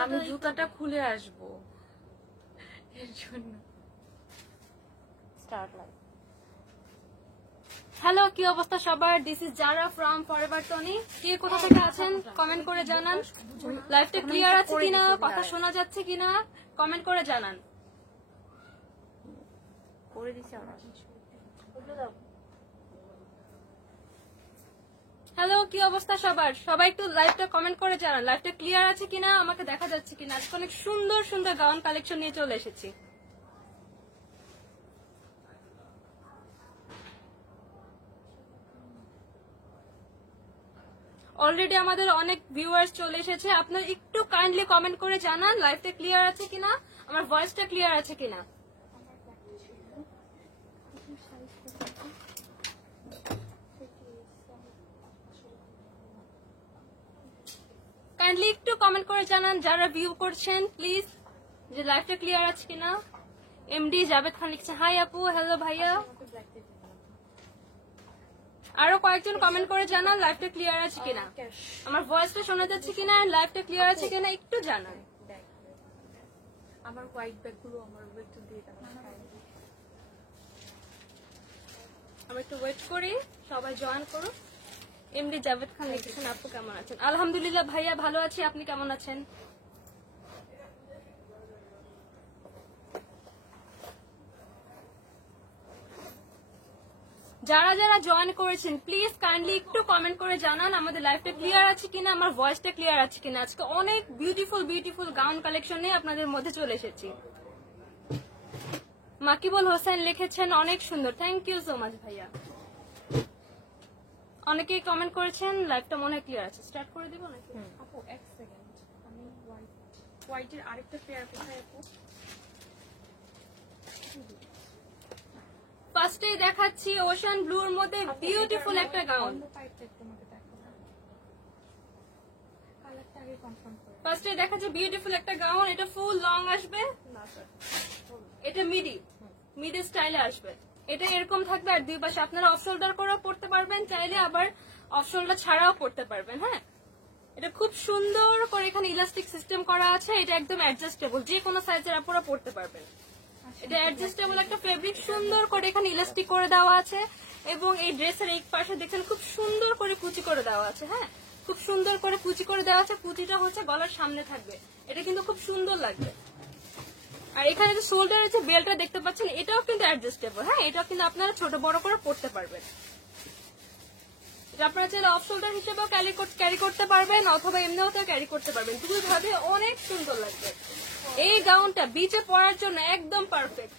আমি জুতাটা খুলে আসবো এর জন্য। Start live. হ্যালো, কি অবস্থা সবার? This is Zara from forever Tony. কে কোথা থেকে আছেন কমেন্ট করে জানান। লাইভটা ক্লিয়ার আছে কিনা, কথা শোনা যাচ্ছে কিনা কমেন্ট করে জানান। করে দিছি আমরা। হ্যালো, কি অবস্থা সবার? সবাই একটু লাইভটা কমেন্ট করে জানান লাইভটা ক্লিয়ার আছে কিনা, আমাকে দেখা যাচ্ছে কিনা। আজকে অনেক সুন্দর সুন্দর গাউন কালেকশন নিয়ে চলে এসেছি। অলরেডি আমাদের অনেক ভিউয়ার্স চলে এসেছে। আপনারা একটু কাইন্ডলি কমেন্ট করে জানান লাইভটা ক্লিয়ার আছে কিনা, আমার ভয়েসটা ক্লিয়ার আছে কিনা। কাইন্ডলি একটু কমেন্ট করে জানান যারা ভিউ করছেন প্লিজ, যে লাইভটা ক্লিয়ার আছে কিনা। এমডি জাভেদ খান লিখছে হাই আপু, হ্যালো ভাইয়া। আরো কয়েকজন কমেন্ট করে জানান লাইভটা ক্লিয়ার আছে কিনা, আমার ভয়েসটা শোনা যাচ্ছে কিনা, লাইভটা ক্লিয়ার আছে কিনা একটু জানান। আমার হোয়াইট ব্যাগ গুলো আমার একটু দিয়ে দাও। আমরা একটু ওয়েট করি, সবাই জয়েন করো। এমডি জাভেদ খান লিখেছেন আপু কেমন আছেন? আলহামদুলিল্লাহ ভাইয়া ভালো আছি, আপনি কেমন আছেন? যারা যারা জয়েন করেছেন প্লিজ কাইন্ডলি একটু কমেন্ট করে জানান আমাদের লাইভটা ক্লিয়ার আছে কিনা, আমার ভয়েসটা ক্লিয়ার আছে কিনা। আজকে অনেক বিউটিফুল বিউটিফুল গাউন কালেকশন নিয়ে আপনাদের মধ্যে চলে এসেছি। মাকিবুল হোসেন লিখেছেন অনেক সুন্দর, থ্যাংক ইউ সো মাচ ভাইয়া। অনেকেই কমেন্ট করেছেন লাইভটা মনে হয় ক্লিয়ার আছে। স্টার্ট করে দিব নাকি? আপু এক সেকেন্ড, আমি হোয়াইটের আরেকটা পেয়ার কোথায় আপু? ফার্স্টেই দেখাচ্ছি ওশান ব্লুর মধ্যে বিউটিফুল একটা গাউন। ফার্স্টে দেখাচ্ছি বিউটিফুল একটা গাউন, এটা ফুল লং আসবে, এটা মিডি স্টাইলে আসবে। এটা এরকম থাকবে আর দুই পাশে আপনারা অফ শোল্ডার করেও পড়তে পারবেন চাইলে, আবার অফ শোল্ডার ছাড়াও পড়তে পারবেন। হ্যাঁ, এটা খুব সুন্দর করে এখানে ইলাস্টিক সিস্টেম করা আছে, এটা একদম অ্যাডজাস্টেবল, যে কোনো সাইজের আপনারা পড়তে পারবেন। এটা অ্যাডজাস্টেবল একটা ফেব্রিক, সুন্দর করে এখানে ইলাস্টিক করে দেওয়া আছে এবং এই ড্রেসের এই পাশে দেখেন খুব সুন্দর করে কুচি করে দেওয়া আছে। হ্যাঁ, খুব সুন্দর করে কুচি করে দেওয়া আছে, কুচিটা হচ্ছে গলার সামনে থাকবে, এটা কিন্তু খুব সুন্দর লাগবে। আর এখানে যে শোল্ডারের যে বেল্টটা দেখতে পাচ্ছেন এটাও কিন্তু অ্যাডজাস্টেবল। হ্যাঁ, এটাও কিন্তু আপনারা ছোট বড় করে পড়তে পারবেন। এটা আপনারা চাইলে অফ শোল্ডার হিসেবেও ক্যারি করতে পারবেন অথবা এমনিও ক্যারি করতে পারবেন, দুইভাবে অনেক সুন্দর লাগবে। এই গাউনটা বিচে পরার জন্য একদম পারফেক্ট,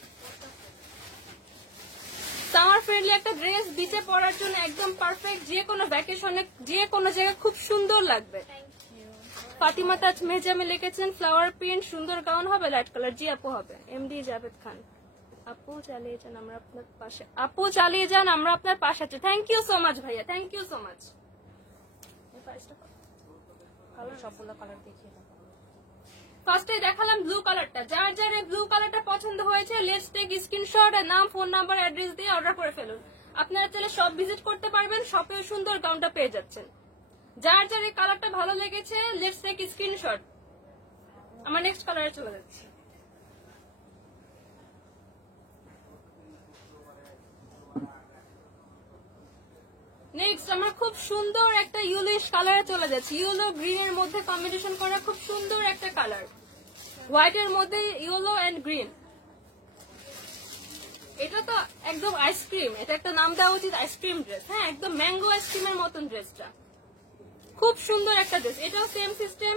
সামার ফ্রেন্ডলি একটা ড্রেস, বিচে পরার জন্য একদম পারফেক্ট, যে কোনো ভ্যাকেশনে যে কোনো জায়গায় খুব সুন্দর লাগবে। ফাতিমা তাজ মেহজামে লিখেছেন ফ্লাওয়ার প্রিন্ট সুন্দর গাউন হবে, লাইট কালার। জি আপু হবে। এমডি জাভেদ খান আপু চালিয়ে যান, আমরা আপনার পাশে। আপু চালিয়ে যান, আমরা আপনার পাশে আছি। থ্যাংক ইউ সো মাচ ভাইয়া, থ্যাংক ইউ সো মাচ। সবগুলো কালার দেখিয়ে দাও। ফার্স্টে দেখালাম ব্লু কালারটা, যার যার ব্লু কালারটা পছন্দ হয়েছে লেটস টেক স্ক্রিনশট আর নাম ফোন নাম্বার অ্যাড্রেস দিয়ে অর্ডার করে ফেলুন। আপনারা চাইলে সব ভিজিট করতে পারবেন, শপে সুন্দর গাউনটা পেয়ে যাচ্ছেন। যার যার এই কালারটা ভালো লেগেছে লেটস টেক স্ক্রিনশট। আমরা নেক্সট কালারে চলে যাচ্ছি। নেক্সট আমরা খুব সুন্দর একটা ইয়েলোইশ কালারে চলে যাচ্ছি, ইয়েলো গ্রিন এর মধ্যে কম্বিনেশন করা খুব সুন্দর একটা কালার, হোয়াইট এর মধ্যে ইয়েলো এন্ড গ্রিন। এটা তো একদম আইসক্রিম, এটা একটা নাম দেওয়া উচিত আইসক্রিম ড্রেস। হ্যাঁ, একদম ম্যাঙ্গো আইসক্রিমের মতন ড্রেসটা, খুব সুন্দর একটা ড্রেস। এটাও সেম সিস্টেম,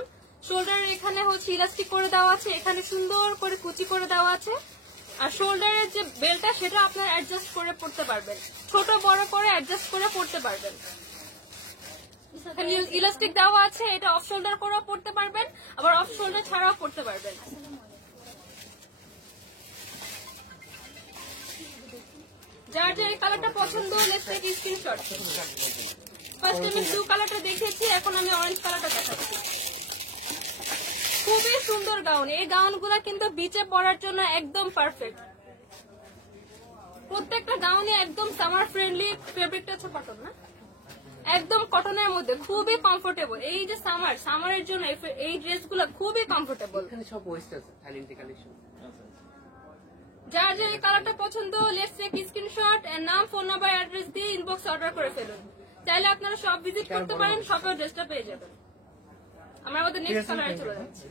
শোল্ডারের এখানে হচ্ছে ইলাস্টিক করে দেওয়া আছে, এখানে সুন্দর করে কুচি করে দেওয়া আছে, আর শোল্ডারের যে বেলটা সেটা আপনারা অ্যাডজাস্ট করে পড়তে পারবেন, ছোট বড় করে অ্যাডজাস্ট করে পড়তে পারবেন। ইলাস্টিক দেওয়া আছে, এটা অফ শোল্ডার করেও পড়তে পারবেন, আবার অফ শোল্ডার ছাড়াও পড়তে পারবেন। যার যে কালারটা পছন্দ লেটস টেক স্ক্রিনশট। ফার্স্ট আমি ব্লু কালারটা দেখেছি, এখন আমি অরেঞ্জ কালারটা দেখাচ্ছি। খুবই সুন্দর গাউন, এই গাউনগুলো কিন্তু বিচে পরার জন্য একদম পারফেক্ট। প্রত্যেকটা গাউনে একদম সামার ফ্রেন্ডলি, ফেব্রিকটা হচ্ছে কটন না, একদম কটনের মধ্যে খুবই কমফোর্টেবল। এই যে সামারের জন্য এই ড্রেসগুলো খুবই কমফোর্টেবল। এখানে সব ওয়েস্ট আছে থাইল্যান্ডি কালেকশন। যার যে কালারটা পছন্দ লেটস টেক স্ক্রিনশট এর নাম, ফোন নাম্বার, অ্যাড্রেস দিয়ে ইনবক্স অর্ডার করে ফেলুন। চাইলে আপনারা সব ভিজিট করতে পারেন, শপেও ড্রেসটা পেয়ে যাবেন। আমরা আমাদের নেক্সট কালারে চলে যাচ্ছি।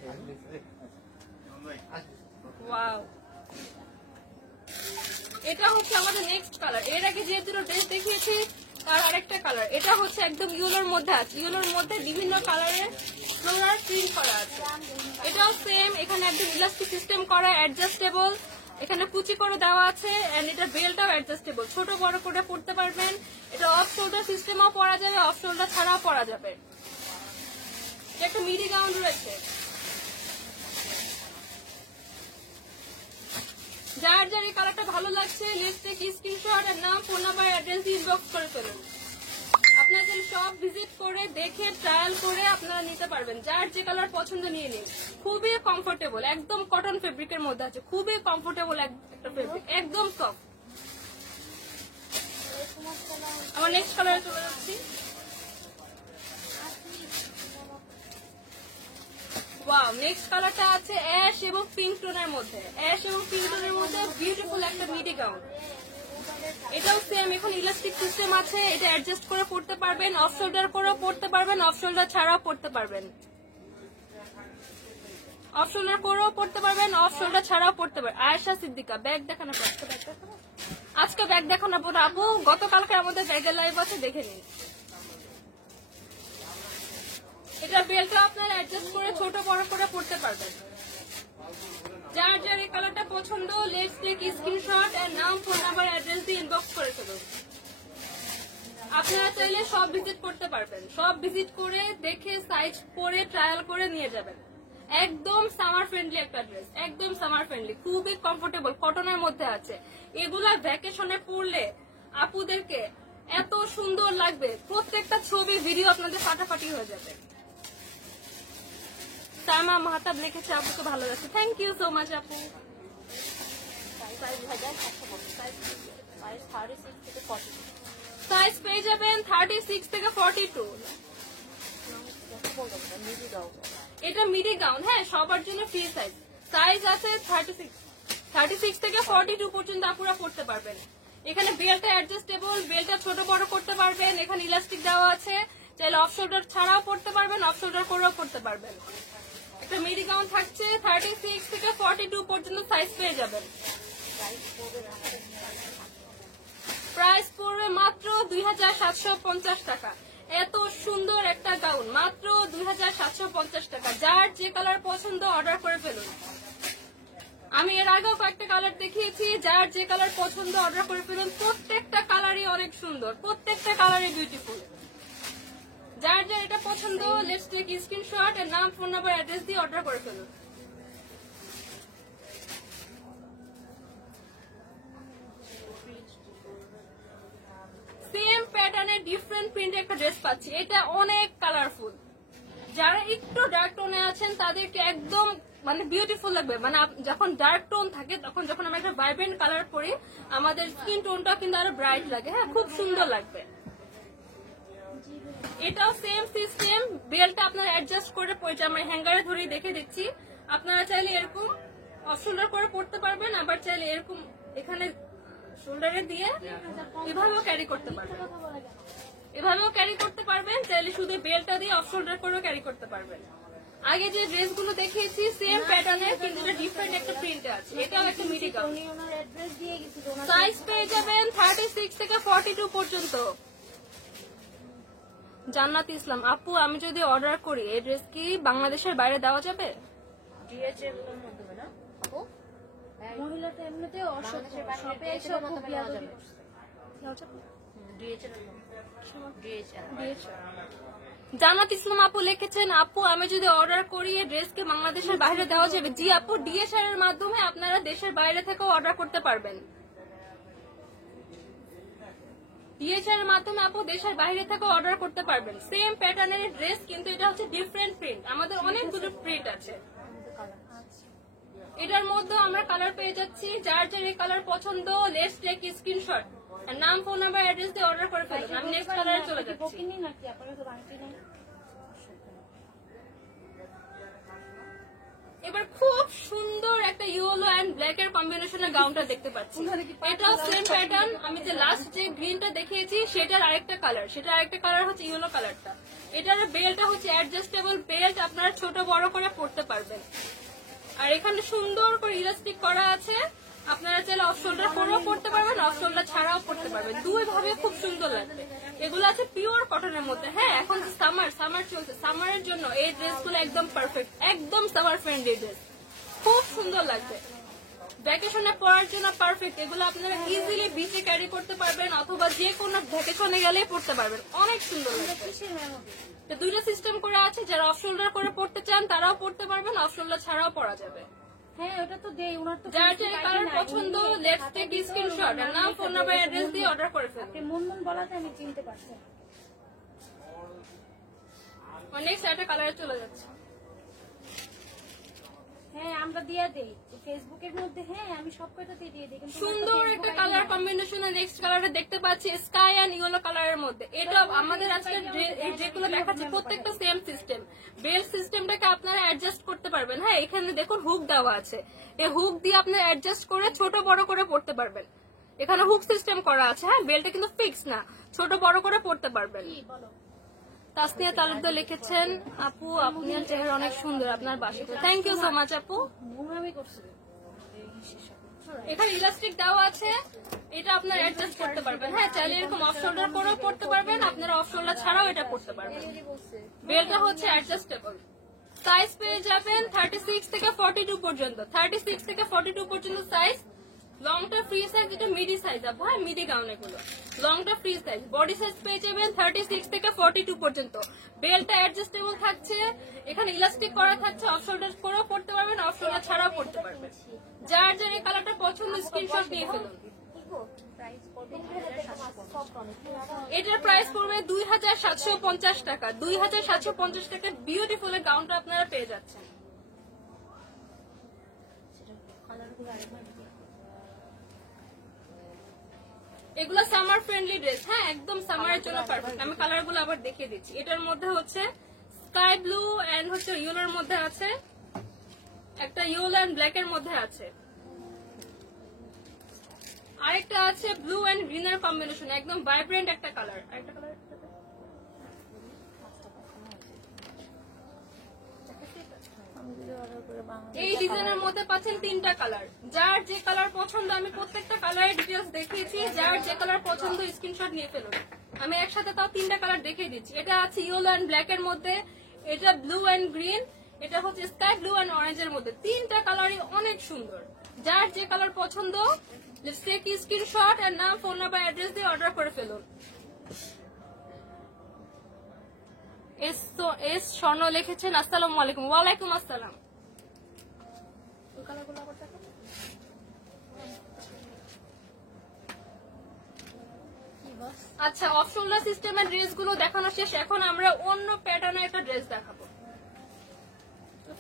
ওয়াও, এটা হচ্ছে আমাদের নেক্সট কালার। এর আগে যে দুটো ড্রেস দেখিয়েছি তার আরেকটা কালার। এটা হচ্ছে একদম ইয়েলোর মধ্যে আছে, ইয়েলোর মধ্যে বিভিন্ন কালারের ফ্লোরাল প্রিন্ট করা আছে। এটাও সেম, এখানে একদম ইলাস্টিক সিস্টেম করা, অ্যাডজাস্টেবল, এখানে কুচি করে দেওয়া আছে এন্ড এটা বেল্টটাও অ্যাডজাস্টেবল, ছোট বড় করে পড়তে পারবেন। এটা অফ শোল্ডার সিস্টেমও পরা যাবে, অফ শোল্ডার ছাড়াও পরা যাবে। একটা মিডি গাউন রয়েছে। যার যার এই কালারটা ভালো লাগছে লেটস টেক স্ক্রিনশট আর নাম, ফোন নাম্বার, অ্যাড্রেস দিয়ে ইনবক্স করে ফেলুন। আপনারা যদি সব ভিজিট করে দেখে ট্রায়াল করে আপনারা নিতে পারবেন। যার যে কালার পছন্দ নিয়ে নিন। খুবই কমফোর্টেবল, একদম কটন ফেব্রিকের মধ্যে আছে, খুবই কমফোর্টেবল একটা ফেব্রিক, একদম সফট। আমার নেক্সট কালারে চলে যাচ্ছি। ওয়াও, নেক্সট কালারটা আছে অ্যাশ এবং পিঙ্ক টোনের মধ্যে, অ্যাশ এবং পিঙ্ক টোনের মধ্যে বিউটিফুল একটা মিডি গাউন। এটাও সেম, এখন ইলাস্টিক সিস্টেম আছে, এটা অ্যাডজাস্ট করে পড়তে পারবেন, অফ শোল্ডার করেও পড়তে পারবেন, অফ শোল্ডার ছাড়াও পড়তে পারবেন, অফ শোল্ডার করেও পড়তে পারবেন, অফ শোল্ডার ছাড়াও পড়তে পারবেন। আয়েশা সিদ্দিকা ব্যাগ দেখানো, আজকে ব্যাগ দেখানো পর আপু, গতকালকে আমাদের ব্যাগের লাইভ আছে, দেখে নিন। এটা বেল্টটা আপনারা অ্যাডজাস্ট করে ছোট বড় করে পড়তে পারবেন। যার যার এই কালারটা পছন্দ লেটস টেক স্ক্রিনশট এর নাম, ফোন নাম্বার, অ্যাড্রেস দিয়ে ইনবক্স করে ফেলুন। আপনারা চাইলে সব ভিজিট করতে পারবেন, সব ভিজিট করে দেখে সাইজ করে ট্রায়াল করে নিয়ে যাবেন। একদম সামার ফ্রেন্ডলি একটা ড্রেস, একদম সামার ফ্রেন্ডলি, খুবই কমফোর্টেবল, কটনের মধ্যে আছে। এগুলা ভ্যাকেশনে পরলে আপুদেরকে এত সুন্দর লাগবে, প্রত্যেকটা ছবি ভিডিও আপনাদের ফাটাফাটি হয়ে যাবে। সাইমা মাহতাব লিখেছে আপুকে ভালো লাগছে, থ্যাংক ইউ সো মাচ আপু। সাইজ পেয়ে যাবেন 36 থেকে 42। এটা মিডি গাউন, হ্যাঁ সবার জন্য ফ্রি সাইজ। সাইজ আছে 36 থেকে 42 পর্যন্ত আপুরা পড়তে পারবেন। এখানে বেল্টটা অ্যাডজাস্টেবল, বেল্টটা ছোট বড় করতে পারবেন, এখানে ইলাস্টিক দেওয়া আছে, চাইলে অফ শোল্ডার ছাড়াও পড়তে পারবেন, অফ শোল্ডার করেও পড়তে পারবেন। একটা মিডি গাউন থাকছে 36 থেকে 42 পর্যন্ত সাইজ পেয়ে যাবেন। প্রাইস পড়বে মাত্র 2750 টাকা। এত সুন্দর একটা গাউন মাত্র 2750 টাকা। যার যে কালার পছন্দ অর্ডার করে ফেলুন। আমি এর আগেও কয়েকটা কালার দেখিয়েছি, যার যে কালার পছন্দ অর্ডার করে ফেলুন। প্রত্যেকটা কালারই অনেক সুন্দর, প্রত্যেকটা কালারই বিউটিফুল। যার যার এটা পছন্দ লেটস টেক স্ক্রিনশট এর নাম, ফোন নাম্বার, অ্যাড্রেস দিয়ে অর্ডার করে ফেলুন। সেম প্যাটার্নের ডিফারেন্ট প্রিন্টে একটা ড্রেস পাচ্ছি, এটা অনেক কালারফুল। যারা একটু ডার্ক টোনে আছেন তাদেরকে একদম মানে বিউটিফুল লাগবে। মানে যখন ডার্ক টোন থাকে তখন যখন আমরা একটা ভাইব্রেন্ট কালার পরি আমাদের স্কিন টোনটা কিন্তু আরো ব্রাইট লাগে, হ্যাঁ খুব সুন্দর লাগবে। এটাও সেম সিস্টেম, বেল্টটা আপনারা অ্যাডজাস্ট করে পড়ছে, আমরা হ্যাঙ্গারে ধরেই দেখে দিচ্ছি। আপনারা চাইলে এরকম অফ শোল্ডার করে পড়তে পারবেন, আবার চাইলে এরকম এখানে শোল্ডারে দিয়ে এভাবেও ক্যারি করতে পারবেন, এভাবেও ক্যারি করতে পারবেন, চাইলে শুধু বেল্টটা দিয়ে অফ শোল্ডার করেও ক্যারি করতে পারবেন। আগে যে ড্রেসগুলো দেখিয়েছি সেম প্যাটার্নের কিন্তু এটা ডিফারেন্ট একটা প্রিন্টে আছে। এটাও একটা মিডি গাউন। সাইজ পেয়ে যাবেন 36 থেকে 42 পর্যন্ত। জান্নাত ইসলাম আপু, আমি যদি অর্ডার করি এই ড্রেস কি বাংলাদেশের বাইরে দেওয়া যাবে? ডিএচএল এর মাধ্যমে না আপু, মহিলাটা এমনিতে অসভ্য, শপে এসে খুব বিয়াদবি করছে। ডিএচএল জান্নাত ইসলাম আপু লিখেছেন, আপু আমি যদি অর্ডার করি এই ড্রেস কি বাংলাদেশের বাইরে দেওয়া যাবে? জি আপু, ডিএসআর এর মাধ্যমে আপনারা দেশের বাইরে থেকেও অর্ডার করতে পারবেন। ডিএচআর এর মাধ্যমে আপু দেশের বাইরে থেকে অর্ডার করতে পারবেন। সেম প্যাটার্নের ড্রেস কিন্তু এটা হচ্ছে ডিফারেন্ট প্রিন্ট। আমাদের অনেকগুলো প্রিন্ট আছে। এটার মধ্যে আমরা কালার পেয়ে যাচ্ছি, যার যার এই কালার পছন্দ লেটস টেক স্ক্রিনশট, নাম ফোন নাম্বার অ্যাড্রেস দিয়ে অর্ডার করে ফেলুন। আমি নেক্সট কালারে চলে যাচ্ছি। বকিনি নাকি আপনারা তো বানাতে নাই? এবার খুব সুন্দর একটা ইয়েলো এন্ড ব্ল্যাক এর কম্বিনেশনের গাউনটা দেখতে পাচ্ছি। এটাও সেম প্যাটার্ন, আমি যে লাস্ট যে গ্রিনটা দেখিয়েছি সেটার আরেকটা কালার, সেটা আরেকটা কালার হচ্ছে ইয়েলো কালারটা। এটার বেল্টটা হচ্ছে অ্যাডজাস্টেবল বেল্ট, আপনারা ছোট বড় করে পড়তে পারবেন। আর এখানে সুন্দর করে ইলাস্টিক করা আছে, আপনারা চাইলে অফ শোল্ডার করেও পড়তে পারবেন, অফ শোল্ডার ছাড়াও পড়তে পারবেন, দুই ভাবে খুব সুন্দর লাগবে। এগুলো আছে পিওর কটনের মধ্যে। হ্যাঁ, এখন সামার চলছে, সামারের জন্য এই ড্রেসগুলো একদম পারফেক্ট, একদম সামার ফ্রেন্ডলি ড্রেস, খুব সুন্দর লাগবে। ভ্যাকেশনে পরার জন্য পারফেক্ট। এগুলো আপনারা ইজিলি বিচে ক্যারি করতে পারবেন অথবা যে কোনো ভ্যাকেশনে গেলেই পড়তে পারবেন, অনেক সুন্দর লাগবে। তো দুইটা সিস্টেম করে আছে, যারা অফ শোল্ডার করে পড়তে চান তারাও পড়তে পারবেন, অফ শোল্ডার ছাড়াও পরা যাবে। হ্যাঁ ওটা তো দেই, ওনার তো যার যে কালার পছন্দ লেটস টেক স্ক্রিনশট, নাম ফোন নাম্বার অ্যাড্রেস দিয়ে অর্ডার করে ফেলুন। আপনি মন বলাতে আমি চিনতে পারছি। নেক্সট একটা কালারে চলে যাচ্ছে। হ্যাঁ আমরা দিয়ে দেই ফেসবুকের মধ্যে। হ্যাঁ আমি সব কয়টাতে দিয়ে দিই, কিন্তু সুন্দর একটা কালার কম্বিনেশন। নেক্সট কালারটা দেখতে পাচ্ছি স্কাই এন্ড ইয়েলো কালারের মধ্যে। এটা আমাদের আজকে যেগুলো দেখাচ্ছে প্রত্যেকটা সেম সিস্টেম। বেল্ট সিস্টেমটাকে আপনারা অ্যাডজাস্ট করতে পারবেন। হ্যাঁ, এখানে দেখুন হুক দেওয়া আছে, এই হুক দিয়ে আপনি অ্যাডজাস্ট করে ছোট বড় করে পড়তে পারবেন। এখানে হুক সিস্টেম করা আছে। হ্যাঁ, বেল্টটা কিন্তু ফিক্স না, ছোট বড় করে পড়তে পারবেন। তাসনিয়া তালুকদার লিখেছেন, আপু আপনার চেহারা অনেক সুন্দর, আপনার বাসা। থ্যাংক ইউ সো মাচ আপু। নোংরামি করছে। এখানে ইলাস্টিক দেওয়া আছে, এটা আপনারা অ্যাডজাস্ট করতে পারবেন। হ্যাঁ, চাইলে এরকম অফ শোল্ডার করেও পড়তে পারবেন, আপনারা অফ শোল্ডার ছাড়াও এটা পড়তে পারবেন। বেলটা হচ্ছে অ্যাডজাস্টেবল। সাইজ পেয়ে যাবেন 36 থেকে 42 পর্যন্ত, 36 থেকে 42 পর্যন্ত সাইজ। লংটা ফ্রি সাইজ, এটা মিডি সাইজ আপু। হ্যাঁ, মিডি গাউন এগুলো। লংটা ফ্রি সাইজ, বডি সাইজ পেয়ে যাবেন 36 থেকে 42 পর্যন্ত। বেলটা অ্যাডজাস্টেবল থাকছে, এখানে ইলাস্টিক করা থাকছে, অফ শোল্ডার করেও পড়তে পারবেন, অফ শোল্ডার ছাড়াও পড়তে পারবেন। যার যার এই কালারটা পছন্দ স্ক্রিনশট নিয়ে ফেলুন। এটার প্রাইস পড়বে 2750 টাকা। 2750 টাকা বিউটিফুল গাউনটা আপনারা পেয়ে যাচ্ছেন। এগুলো সামার ফ্রেন্ডলি ড্রেস। হ্যাঁ, একদম সামারের জন্য পারফেক্ট। আমি কালারগুলো আবার দেখিয়ে দিচ্ছি। এটার মধ্যে হচ্ছে স্কাই ব্লু এন্ড হচ্ছে ইয়েলোর মধ্যে আছে, একটা ইয়েলো এন্ড ব্ল্যাক এর মধ্যে আছে, আরেকটা আছে ব্লু এন্ড গ্রিন এর কম্বিনেশন, একদম ভাইব্রেন্ট একটা কালার। আরেকটা কালার এই ডিজাইনের মধ্যে পাচ্ছেন 3টা কালার। যার যে কালার পছন্দ, আমি প্রত্যেকটা কালারের ডিটেলস দেখিয়েছি, যার যে কালার পছন্দ স্ক্রিনশট নিয়ে ফেলুন। আমি একসাথে তাও 3টা কালার দেখিয়ে দিচ্ছি। এটা আছে ইয়েলো এন্ড ব্ল্যাক এর মধ্যে, এটা ব্লু এন্ড গ্রিন, এটা হচ্ছে স্কাই ব্লু এন্ড অরেঞ্জ এর মধ্যে। 3টা কালারই অনেক সুন্দর। যার যে কালার পছন্দ স্ক্রিনশট আর নাম ফোন নাম্বার অ্যাড্রেস দিয়ে অর্ডার করে ফেলুন। এস স্বর্ণ লিখেছেন, আসসালামু আলাইকুম। ওয়ালাইকুম আসসালাম। আচ্ছা, অফ শোল্ডার সিস্টেমের ড্রেস গুলো দেখানো শেষ, এখন আমরা অন্য প্যাটার্নের একটা ড্রেস দেখাবো।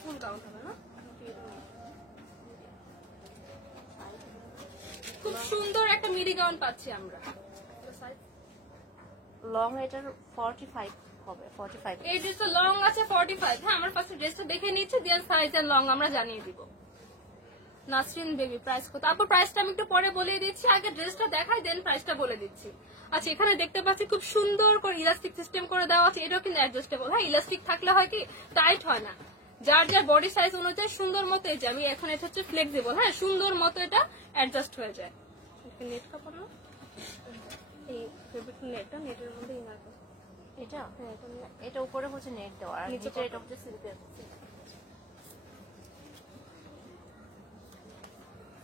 ফুল কাউন্ট হবে না? খুব সুন্দর একটা মিডি গাউন পাচ্ছি আমরা। লং এটার 45 হবে, 45। এই ড্রেসটা লং আছে 45। হ্যাঁ, আমার ফার্স্ট ড্রেসটা দেখে নিচ্ছি, দেন সাইজ এন্ড লং আমরা জানিয়ে দিব। নাসরিন বেবি, প্রাইস কত? আপু প্রাইসটা আমি একটু পরে বলে দিচ্ছি, আগে ড্রেসটা দেখাই দেন প্রাইসটা বলে দিচ্ছি। আচ্ছা, এখানে দেখতে পাচ্ছি খুব সুন্দর করে ইলাস্টিক সিস্টেম করে দেওয়া আছে, এটাও কিন্তু অ্যাডজাস্টেবল। হ্যাঁ, ইলাস্টিক থাকলে হয় কি টাইট হয় না, যার যার বডি সাইজ অনুযায়ী সুন্দর মতো এই যে আমি এখন এটা হচ্ছে ফ্লেক্সিবল। হ্যাঁ, সুন্দর মতো এটা অ্যাডজাস্ট হয়ে যায়। নেট কাপড় না, এই ফেব্রিক নেটটা, নেটের মধ্যে ইনার এটা এটা উপরে হচ্ছে নেট দেওয়া, আর নিচে এটা হচ্ছে সিল্কের।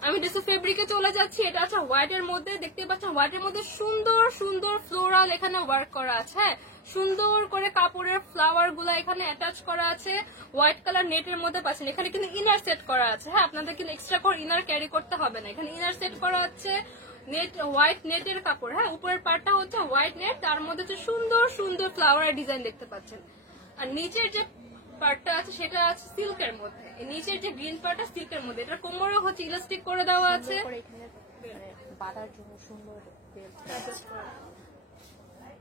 আমি ড্রেসের ফেব্রিকে চলে যাচ্ছি। এটা আছে হোয়াইট এর মধ্যে, দেখতে পাচ্ছেন হোয়াইট এর মধ্যে সুন্দর সুন্দর ফ্লোরাল এখানে ওয়ার্ক করা আছে। হ্যাঁ, সুন্দর করে কাপড়ের ফ্লাওয়ার গুলা এখানে অ্যাটাচ করা আছে। হোয়াইট কালার নেটের মধ্যে পাচ্ছেন। এখানে কিন্তু ইনার সেট করা আছে। হ্যাঁ, আপনাদের কিন্তু এক্সট্রা করে ইনার ক্যারি করতে হবে না, এখানে ইনার সেট করা হচ্ছে। নেট হোয়াইট নেটের কাপড়। হ্যাঁ, উপরের পার্টটা হচ্ছে হোয়াইট নেট, তার মধ্যে হচ্ছে সুন্দর সুন্দর ফ্লাওয়ারের ডিজাইন দেখতে পাচ্ছেন। আর নিচের যে পার্টটা আছে সেটা আছে সিল্কের মধ্যে, এই নিচের যে গ্রিন পার্টটা সিল্কের মধ্যে। এটা কোমরও হচ্ছে ইলাস্টিক করে দেওয়া আছে, করে এখানে মানে বাঁধার জন্য সুন্দর বেল্ট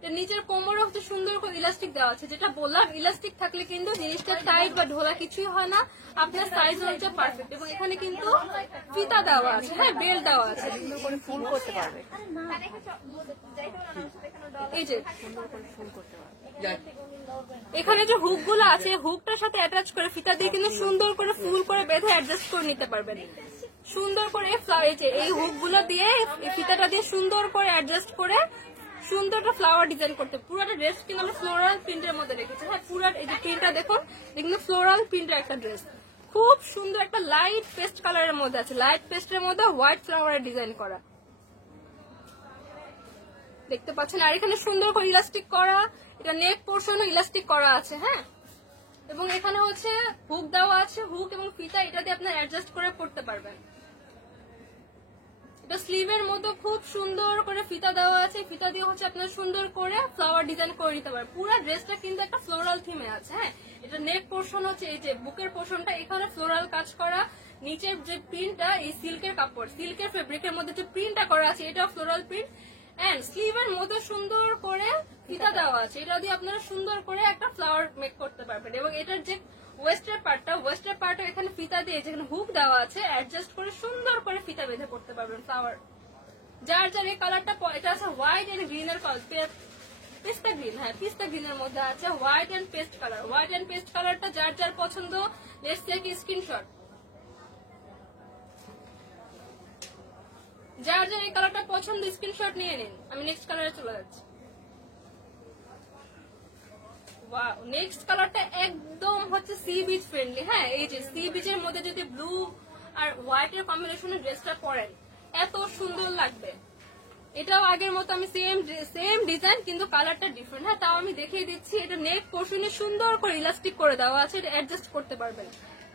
এটা নিচের কোমরও হচ্ছে সুন্দর করে ইলাস্টিক দেওয়া আছে। যেটা বললাম, ইলাস্টিক থাকলে কিন্তু জিনিসটা টাইট বা ঢোলা কিছুই হয় না, আপনার সাইজ হচ্ছে পারফেক্ট। এবং এখানে কিন্তু ফিতা দেওয়া আছে, হ্যাঁ বেল্ট দেওয়া আছে, সুন্দর করে ফুল করতে পারবে, এই যে সুন্দর করে ফুল করতে পারবে। এখানে যে হুক গুলো আছে, হুকটার সাথে অ্যাটাচ করে ফিতা দিয়ে কিন্তু সুন্দর করে ফুল করে বেঁধে অ্যাডজাস্ট করে নিতে পারবেন। সুন্দর করে এই হুক গুলো দিয়ে এই ফিতাটা দিয়ে সুন্দর করে অ্যাডজাস্ট করে সুন্দর একটা ফ্লাওয়ার ডিজাইন করতে। পুরোটা ড্রেস কিন্তু আমরা ফ্লোরাল প্রিন্টের মধ্যে রেখেছি, হ্যাঁ পুরো এই যে প্রিন্টটা দেখুন, কিন্তু ফ্লোরাল প্রিন্টের একটা ড্রেস, খুব সুন্দর একটা লাইট পেস্ট কালারের মধ্যে আছে, লাইট পেস্টের মধ্যে হোয়াইট ফ্লাওয়ারের ডিজাইন করা দেখতে পাচ্ছেন। আর এখানে সুন্দর করে ইলাস্টিক করা, এটা নেক পোর্শনও ইলাস্টিক করা আছে, হ্যাঁ। এবং এখানে হচ্ছে হুক দেওয়া আছে, হুক এবং ফিতা এটা দিয়ে আপনার অ্যাডজাস্ট করে পড়তে পারবেন। এটা স্লিভের মধ্যে খুব সুন্দর করে ফিতা দেওয়া আছে, ফিতা দিয়ে হচ্ছে আপনার সুন্দর করে ফ্লাওয়ার ডিজাইন করে নিতে পারবেন। পুরো ড্রেসটা কিন্তু একটা ফ্লোরাল থিমে আছে, হ্যাঁ। এটা নেক পোর্শন হচ্ছে এই যে বুকের পোর্শনটা, এখানে ফ্লোরাল কাজ করা, নিচের যে প্রিন্টটা এই সিল্কের কাপড়, সিল্কের ফেব্রিকের মধ্যে যে প্রিন্টটা করা আছে এটা ফ্লোরাল প্রিন্ট। এন্ড স্লিভের মধ্যে সুন্দর করে ফিতা দেওয়া আছে, এটা দিয়ে আপনারা সুন্দর করে একটা ফ্লাওয়ার মেক করতে পারবেন। এবং এটার যে ওয়েস্টের পার্টটা এখানে ফিতা দিয়ে যেখানে হুক দেওয়া আছে অ্যাডজাস্ট করে সুন্দর করে ফিতা বেঁধে করতে পারবেন ফ্লাওয়ার। যার যার এই কালারটা, এটা আছে হোয়াইট এন্ড গ্রিনের পিস্তা গ্রিন, হ্যাঁ পিস্তা গ্রিনের মধ্যে আছে white and paste colour. White and paste কালারটা যার যার পছন্দ লেটস টেক স্ক্রিনশট। যার যার এই কালারটা পছন্দ স্ক্রিনশট নিয়ে নিন। আমি নেক্সট কালারে চলে যাচ্ছি। ওয়াও, নেক্সট কালারটা একদম হচ্ছে সি বিচ ফ্রেন্ডলি, হ্যাঁ এই যে সি বিচের মধ্যে যদি ব্লু আর হোয়াইট এর কম্বিনেশনে ড্রেসটা পরেন এত সুন্দর লাগবে। এটাও আগের মতো আমি সেম ডিজাইন কিন্তু কালারটা ডিফারেন্ট, হ্যাঁ তাও আমি দেখিয়ে দিচ্ছি। এটা নেক পোর্শনে সুন্দর করে ইলাস্টিক করে দেওয়া আছে, এটা অ্যাডজাস্ট করতে পারবেন।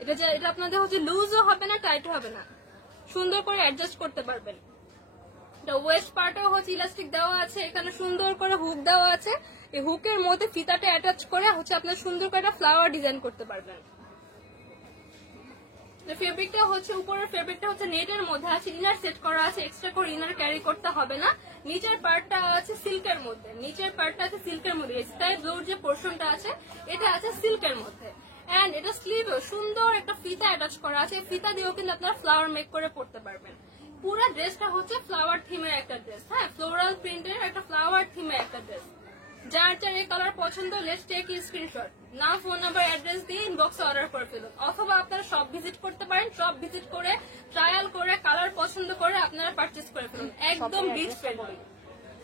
এটা আপনাদের হচ্ছে লুজও হবে না টাইটও হবে না, সুন্দর করে অ্যাডজাস্ট করতে পারবেন। ওয়েস্ট পার্টেও হচ্ছে ইলাস্টিক দেওয়া আছে, এখানে সুন্দর করে হুক দেওয়া আছে, এই হুকের মধ্যে ফিতাটা অ্যাটাচ করে হচ্ছে আপনার সুন্দর করে একটা ফ্লাওয়ার ডিজাইন করতে পারবেন। ফেব্রিকটা হচ্ছে উপরের ফেব্রিকটা হচ্ছে নেটের মধ্যে আছে, ইনার সেট করা আছে, এক্সট্রা করে ইনার ক্যারি করতে হবে না। নিচের পার্টটা আছে সিল্কের মধ্যে, স্কাই ব্লুর যে পোর্শনটা আছে এটা আছে সিল্কের মধ্যে। এন্ড এটা স্লিভেও সুন্দর একটা ফিতা অ্যাটাচ করা আছে, ফিতা দিয়েও কিন্তু আপনারা ফ্লাওয়ার মেক করে পড়তে পারবেন। পুরো ড্রেসটা হচ্ছে ফ্লাওয়ার থিমের একটা ড্রেস, হ্যাঁ ফ্লোরাল প্রিন্টের একটা ফ্লাওয়ার থিমের একটা ড্রেস। যার যার এই কালার পছন্দ লেটস টেক স্ক্রিনশট, নাম ফোন নাম্বার অ্যাড্রেস দিয়ে ইনবক্সে অর্ডার করে ফেলুন। অথবা আপনারা শপ ভিজিট করতে পারেন, শপ ভিজিট করে ট্রায়াল করে কালার পছন্দ করে আপনারা পারচেজ করে ফেলুন, একদম বিচ ফ্রেন্ডলি।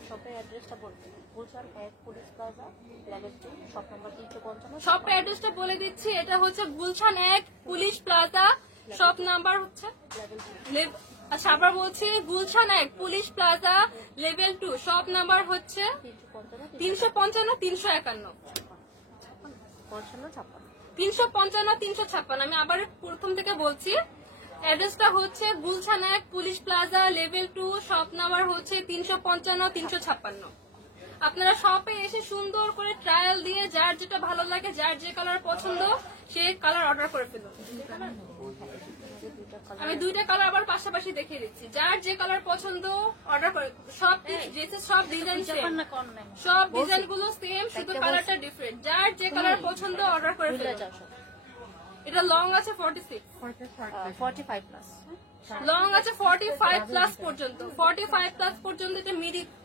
শপের অ্যাড্রেসটা বলতে Gulshan 1 police plaza level 2 shop number 355। শপের অ্যাড্রেসটা বলে দিচ্ছি, এটা হচ্ছে Gulshan 1 police plaza, shop number হচ্ছে আচ্ছা আবার বলছি Gulshan 1 police plaza level 2 shop number হচ্ছে 355 351 356। আমি আবার প্রথম থেকে বলছি, অ্যাড্রেসটা হচ্ছে Gulshan 1 police plaza level 2 shop number হচ্ছে 355 356। আপনারা শপে এসে সুন্দর করে ট্রায়াল দিয়ে যার যেটা ভালো লাগে, যার যে কালার পছন্দ সে কালার অর্ডার করে ফেলুন। আমি দুইটা কালার আবার পাশাপাশি দেখিয়ে দিচ্ছি, যার যে কালার পছন্দ অর্ডার করে। সব ডিজাইন সেম, সব ডিজাইন গুলো সেম, শুধু কালারটা ডিফারেন্ট। যার যে কালার পছন্দ অর্ডার করে ফেলুন। এটা লং আছে 45 প্লাস, লং আছে 45 প্লাস পর্যন্ত, 45 প্লাস পর্যন্ত। এটা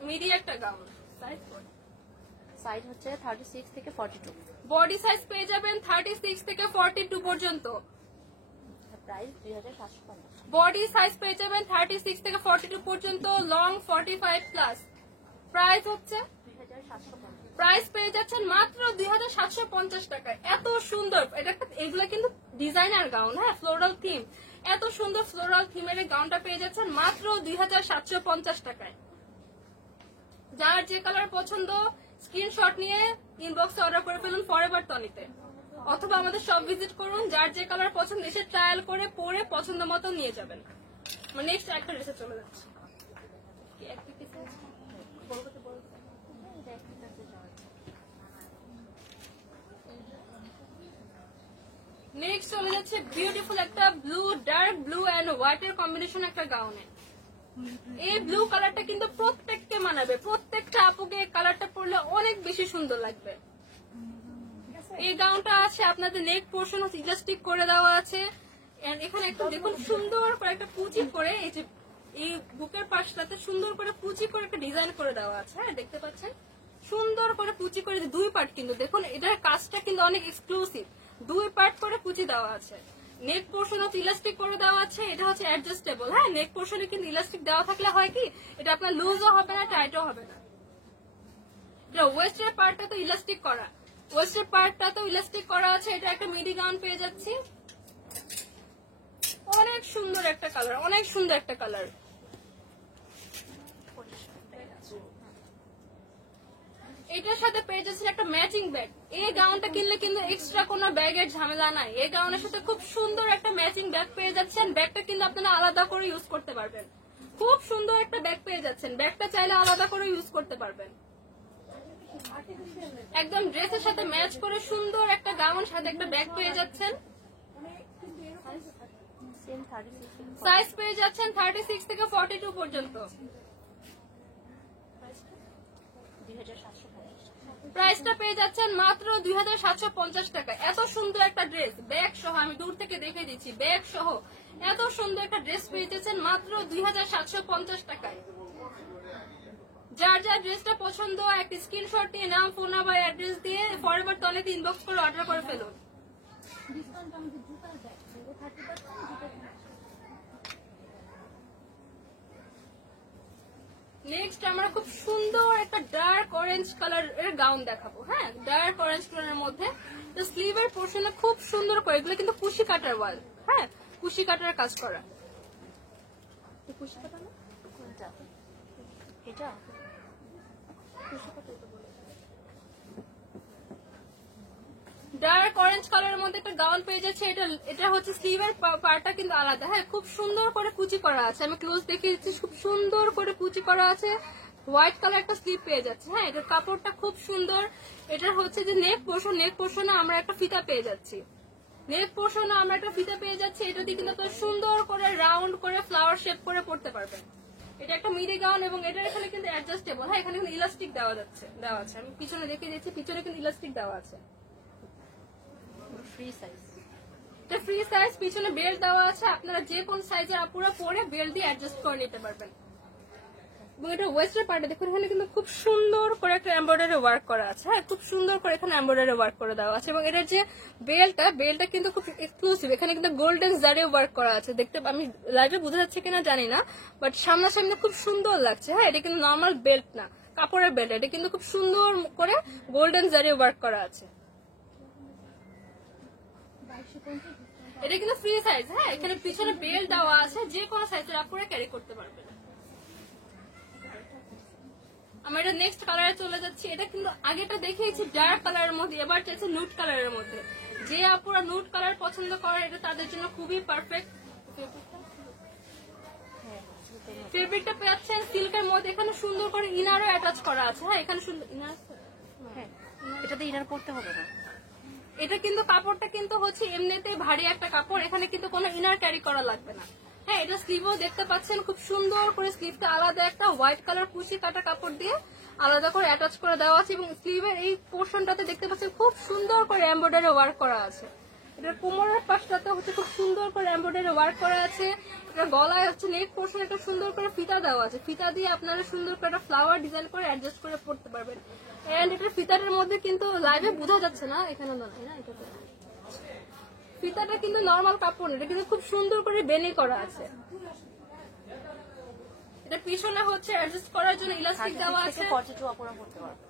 মিডি একটা গাউন, সাইজ হচ্ছে 36 থেকে 42, বডি সাইজ পেয়ে যাবেন 36 থেকে 42 পর্যন্ত। প্রাইস 2750, বডি সাইজ পেয়ে যাবেন 36 থেকে 42 পর্যন্ত, লং 45 প্লাস। প্রাইস হচ্ছে 2750, প্রাইস পেয়ে যাচ্ছেন মাত্র 2750 টাকায়। এত সুন্দর, এগুলা কিন্তু ডিজাইনার গাউন, হ্যাঁ ফ্লোরাল থিম, এত সুন্দর ফ্লোরাল থিমের এই গাউনটা পেয়ে যাচ্ছেন মাত্র 2750 টাকায়। যার যে কালার পছন্দ স্ক্রিনশট নিয়ে ইনবক্সে অর্ডার করে ফেলুন ফরএভার তনিতে, অথবা আমাদের শপ ভিজিট করুন। যার যে কালার পছন্দ এসে ট্রায়াল করে পরে পছন্দ মতো নিয়ে যাবেন। নেক্সট একটা ড্রেসে চলে যাচ্ছে। নেক্সট চলে যাচ্ছে বিউটিফুল একটা ব্লু, ডার্ক ব্লু এন্ড হোয়াইটের কম্বিনেশন একটা গাউনে। এই ব্লু কালারটা কিন্তু প্রত্যেককে মানাবে, প্রত্যেকটা আপুকে এই কালারটা পরলে অনেক বেশি সুন্দর লাগবে। এই গাউনটা আছে আপনাদের নেক পোর্শন ইলাস্টিক করে দেওয়া আছে, এন্ড এখানে একটু দেখুন সুন্দর করে একটা কুচি করে এই যে এই বুকের পাশটাতে সুন্দর করে কুচি করে একটা ডিজাইন করে দেওয়া আছে। হ্যাঁ দেখতে পাচ্ছেন সুন্দর করে কুচি করে, দুই পার্ট কিন্তু দেখুন এটার কাজটা কিন্তু অনেক এক্সক্লুসিভ, দুই পার্ট করে কুচি দেওয়া আছে। নেক পোর্শন হচ্ছে ইলাস্টিক করে দেওয়া আছে, এটা হচ্ছে অ্যাডজাস্টেবল। হ্যাঁ নেক পোর্শনে কিন্তু ইলাস্টিক দেওয়া থাকলে হয় কি এটা আপনার লুজও হবে না, টাইটও হবে না। এটা ওয়েস্টের পার্টটা তো ইলাস্টিক করা, ওয়েস্টের পার্টটা তো ইলাস্টিক করা আছে। এটা একটা মিডি গাউন পেয়ে যাচ্ছি, অনেক সুন্দর একটা কালার, অনেক সুন্দর একটা কালার। এটার সাথে পেয়ে যাচ্ছেন একটা ম্যাচিং ব্যাগ। এই গাউনটা কিনলে কিন্তু এক্সট্রা কোনো ব্যাগের ঝামেলা নাই, এই গাউনের সাথে খুব সুন্দর একটা ম্যাচিং ব্যাগ পেয়ে যাচ্ছেন। ব্যাগটা কিন্তু আপনারা আলাদা করে ইউজ করতে পারবেন, খুব সুন্দর একটা ব্যাগ পেয়ে যাচ্ছেন। ব্যাগটা চাইলে আলাদা করে ইউজ করতে পারবেন, একদম ড্রেসের সাথে ম্যাচ করে সুন্দর একটা গাউন সাথে একটা ব্যাগ পেয়ে যাচ্ছেন। সাইজ পেয়ে যাচ্ছেন 36 থেকে 42 পর্যন্ত। প্রাইসটা পেয়ে যাচ্ছেন মাত্র 2750 টাকা। এত সুন্দর একটা ড্রেস ব্যাগ সহ, আমি দূর থেকে দেখে দিচ্ছি, ব্যাগ সহ এত সুন্দর একটা ড্রেস পেয়ে যাচ্ছেন মাত্র 2750 টাকায়। যার যার ড্রেসটা পছন্দ একটা স্ক্রিনশট নিয়ে নাম, ফোন নাম্বার, অ্যাড্রেস দিয়ে ফরএভার তলেতে ইনবক্স করে অর্ডার করে ফেলুন। নেক্সট আমরা খুব সুন্দর একটা ডার্ক অরেঞ্জ কালারের গাউন দেখাবো। হ্যাঁ ডার্ক অরেঞ্জ কালারের মধ্যে স্লিভের পোর্শনে খুব সুন্দর করে, এগুলো কিন্তু কুশি কাটার ওয়াল, হ্যাঁ কুশি কাটার কাজ করা। কুশি কাটা না এটা ডার্ক অরেঞ্জ কালারের মধ্যে একটা গাউন পেয়ে যাচ্ছে। এটা হচ্ছে স্লিভের পার্টটা কিন্তু আলাদা। হ্যাঁ খুব সুন্দর করে কুচি করা আছে, আমি ক্লোজ দেখিয়ে দিচ্ছি, খুব সুন্দর করে কুচি করা আছে। হোয়াইট কালার একটা স্লিভ পেয়ে যাচ্ছে। হ্যাঁ এটার কাপড়টা খুব সুন্দর। এটার হচ্ছে যে নেক পোর্শন, নেক পোর্শনে আমরা একটা ফিতা পেয়ে যাচ্ছি, নেক পোর্শনে আমরা একটা ফিতা পেয়ে যাচ্ছি। এটা দিয়ে কিন্তু আপনারা সুন্দর করে রাউন্ড করে ফ্লাওয়ার শেপ করে পড়তে পারবেন। এটা একটা মিডি গাউন এবং এটার এখানে কিন্তু অ্যাডজাস্টেবল। হ্যাঁ এখানে কিন্তু ইলাস্টিক দেওয়া আছে, আমি পিছনে দেখিয়ে দিচ্ছি, পিছনে কিন্তু ইলাস্টিক দেওয়া আছে। ফ্রি সাইজ, এটা ফ্রি সাইজ, পিছনে বেল্ট দেওয়া আছে, আপনারা যে কোন সাইজের আপুরা পরে বেল্ট দিয়ে অ্যাডজাস্ট করে নিতে পারবেন। এবং এটা ওয়েস্টের পার্টে দেখুন এখানে কিন্তু খুব সুন্দর করে একটা এমব্রয়ডারি ওয়ার্ক করা আছে। হ্যাঁ খুব সুন্দর করে এখানে এমব্রয়ডারি ওয়ার্ক করে দেওয়া আছে এবং এটার যে বেল্টটা কিন্তু খুব এক্সক্লুসিভ, এখানে কিন্তু গোল্ডেন জারি ওয়ার্ক করা আছে। দেখতে আমি লাইভে বোঝা যাচ্ছে কিনা জানি না, বাট সামনাসামনি খুব সুন্দর লাগছে। হ্যাঁ এটা কিন্তু নর্মাল বেল্ট না, কাপড়ের বেল্ট, এটা কিন্তু খুব সুন্দর করে গোল্ডেন জারি ওয়ার্ক করা আছে। এটা কিন্তু ফ্রি সাইজ। হ্যাঁ এখানে পিছনে বেল্ট দেওয়া আছে, যে কোনো সাইজের আপুরা ক্যারি করতে পারবেন। আমরা এটা নেক্সট কালারে চলে যাচ্ছি। এটা কিন্তু আগেটা দেখিয়েছি ডার্ক কালারের মধ্যে, এবার চাইছে নুট কালারের মধ্যে। যে আপুরা নুট কালার পছন্দ করে এটা তাদের জন্য খুবই পারফেক্ট। ফেব্রিকটা পাচ্ছেন সিল্কের মধ্যে, এখানে সুন্দর করে ইনারও অ্যাটাচ করা আছে। হ্যাঁ এখানে সুন্দর ইনার, হ্যাঁ এটাতে ইনার পড়তে হবে না। এটা কিন্তু কাপড়টা কিন্তু হচ্ছে এমনিতেই ভারী একটা কাপড়, এখানে কিন্তু কোনো ইনার ক্যারি করা লাগবে না। হ্যাঁ এটা স্লিভও দেখতে পাচ্ছেন, খুব সুন্দর করে স্লিভটা আলাদা একটা হোয়াইট কালার কুচি কাটা কাপড় দিয়ে আলাদা করে অ্যাটাচ করে দেওয়া আছে এবং স্লিভের এই পোর্শনটাতে দেখতে পাচ্ছেন খুব সুন্দর করে এমব্রয়ডারি ওয়ার্ক করা আছে। এটার কোমরের পাশটাতে হচ্ছে খুব সুন্দর করে এমব্রয়ডারি ওয়ার্ক করা আছে। এটার গলায় হচ্ছে নেক পোর্শন একটা সুন্দর করে ফিতা দেওয়া আছে, ফিতা দিয়ে আপনারা সুন্দর করে একটা ফ্লাওয়ার ডিজাইন করে অ্যাডজাস্ট করে পড়তে পারবেন। এন্ড এটার ফিতাটার মধ্যে কিন্তু লাইভে বোঝা যাচ্ছে না, এখানে না এটাতে ফিতাটা কিন্তু নরমাল কাপড়, এটা কিন্তু খুব সুন্দর করে বেনি করা আছে। এটা পিছনে হচ্ছে অ্যাডজাস্ট করার জন্য ইলাস্টিক দেওয়া আছে, 42 আপুরা পড়তে পারবে।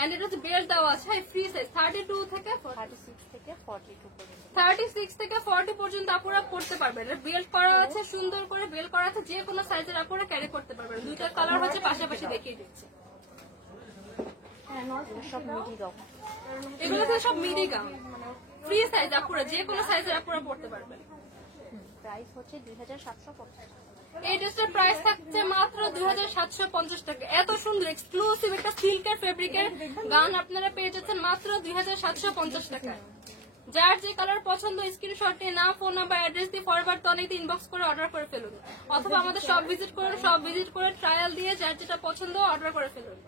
এন্ড এটা হচ্ছে বেল্ট দেওয়া আছে, হ্যাঁ ফ্রি সাইজ 32 থেকে 36 থেকে 42 পর্যন্ত, 36 থেকে 40 পর্যন্ত আপুরা পড়তে পারবেন। এটা বেল্ট করা আছে, সুন্দর করে বেল্ট করা আছে, যে কোনো সাইজের আপুরা ক্যারি করতে পারবেন। দুইটা কালার হচ্ছে পাশাপাশি দেখিয়ে দিচ্ছি। এগুলো তো সব মিডি গাউন, ফ্রি সাইজ আপুরা যে কোনো সাইজের আপুরা পড়তে পারবেন। প্রাইস হচ্ছে 2750 টাকা। এই ড্রেসটার প্রাইস থাকছে মাত্র 2750 টাকা। এত সুন্দর এক্সক্লুসিভ একটা সিল্কের ফেব্রিকের গাউন আপনারা পেয়ে যাচ্ছেন মাত্র 2750 টাকা। যার যে কালার পছন্দ স্ক্রিনশট নিয়ে নাম, ফোন নাম্বার, অ্যাড্রেস দিয়ে ফরওয়ার্ড তনেতে ইনবক্স করে অর্ডার করে ফেলুন, অথবা আমাদের সব ভিজিট করুন, সব ভিজিট করে ট্রায়াল দিয়ে যার যেটা পছন্দ অর্ডার করে ফেলুন।